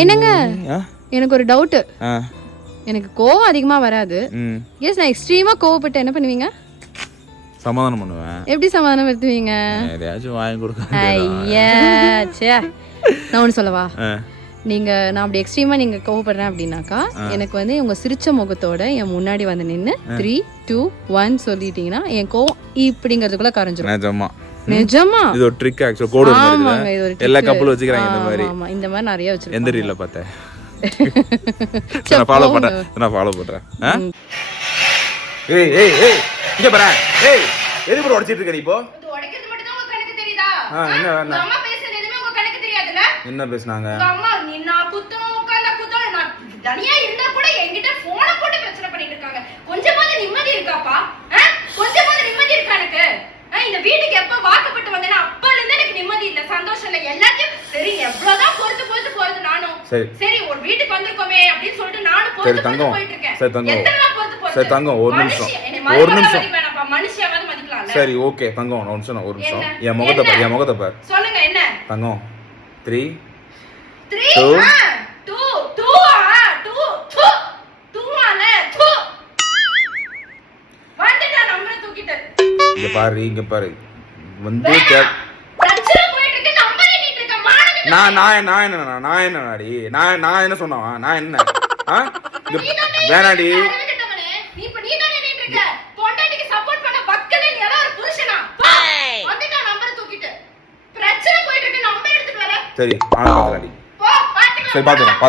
என்னங்க எனக்கு ஒரு டவுட். எனக்கு கோவம் அதிகமா வராது. எஸ் நான் எக்ஸ்ட்ரீமா கோவப்பட்டு என்ன பண்ணுவீங்க? சமாதானம் பண்ணுவேன். எப்படி சமாதானப்படுத்துவீங்க? எதையாச்சும் வாங்கி கொடுக்க. ஐயா சே, நான் ஒன்று சொல்லவா? நான் அப்படி எக்ஸ்ட்ரீமா நீங்க கோவப்படுறேன் அப்படின்னாக்கா எனக்கு வந்து உங்க சிரிச்ச முகத்தோட என் முன்னாடி வந்து நின்று 3, 2, 1 சொல்லிட்டீங்கன்னா என் கோவம் இப்படிங்கிறதுக்குள்ள கரைஞ்சிரும். நிஜமா நிஜமா இது ஒரு ட்ரிக். ஆக்சுவலா கோட் இருக்கு. எல்லா கப்பலும் வச்சுக்கறாங்க இந்த மாதிரி. ஆமா இந்த மாதிரி நிறைய வச்சிருக்காங்க. எந்த ரீல்ல பார்த்தேன்? நான் ஃபாலோ பண்றேன். ஏய் ஏய் ஏய் இங்க பாரு. ஏய் எதுக்கு ப்ரோ உடைச்சிட்டு இருக்க நீ இப்போ? இது உடைக்கிறது மட்டும் தான் உங்களுக்கு கணக்கு தெரியுதா? என்ன வேணா அம்மா பேசுறது எதுமே உங்களுக்கு கணக்கு தெரியாதுல? என்ன பேசுனாங்க? அம்மா நீ நான் குத்தம் உட்கார்ந்தா குத்தம் நான் தனியா இருந்தா கூட என்கிட்ட போன போட்டு பிரச்சனை பண்ணிட்டு இருக்காங்க. கொஞ்சமாவது நிம்மதி இருக்காப்பா? கொஞ்சமாவது நிம்மதி இருக்கா எனக்கு? இந்த வீட்டுக்கு எப்ப வாக்கப்பட்டு வந்தேனா அப்பல இருந்து எனக்கு நிம்மதி இல்ல, சந்தோஷம் இல்ல. எல்லாத்தையும் சரி எவ்வளவுதான் பொறுத்து போறது நானும். சரி ஒரு வீட்டுக்கு வந்திருக்கோமே அப்படி சொல்லிட்டு நானும் பொறுத்து போயிட்டு இருக்கேன். சரி தங்கம். எத்தனை பொறுத்து போறது? சரி தங்கம் ஒரு நிமிஷம். மனுஷியாவது மதிக்கலாம். சரி ஓகே தங்கம் ஒரு நிமிஷம். என் முகத்தை பாரு. சொல்லுங்க என்ன? தங்கம் 3 2 வந்துடா நம்பரை தூக்கிட்டு. இங்க பாரு வந்து பிரச்சனை போயிட்டு இருக்கு. நம்பர் எண்ணிட்டு இருக்க மானங்க. நான் என்ன சொன்னேன்? நான் என்ன வேணாடி. நீ இப்ப நீ தானே எண்ணிட்டு இருக்க. பொண்டாட்டிக்கு சப்போர்ட் பண்ண பக்கல நீ யாரோ ஒரு புருஷனா? வந்துடா நம்பரை தூக்கிட்டு. பிரச்சனை போயிட்டு இருக்கு. நம்பர் எடுத்துட்டு வர. சரி பாத்துக்கலாம். போ பாத்துக்கலாம். சரி பாத்துக்கலாம்.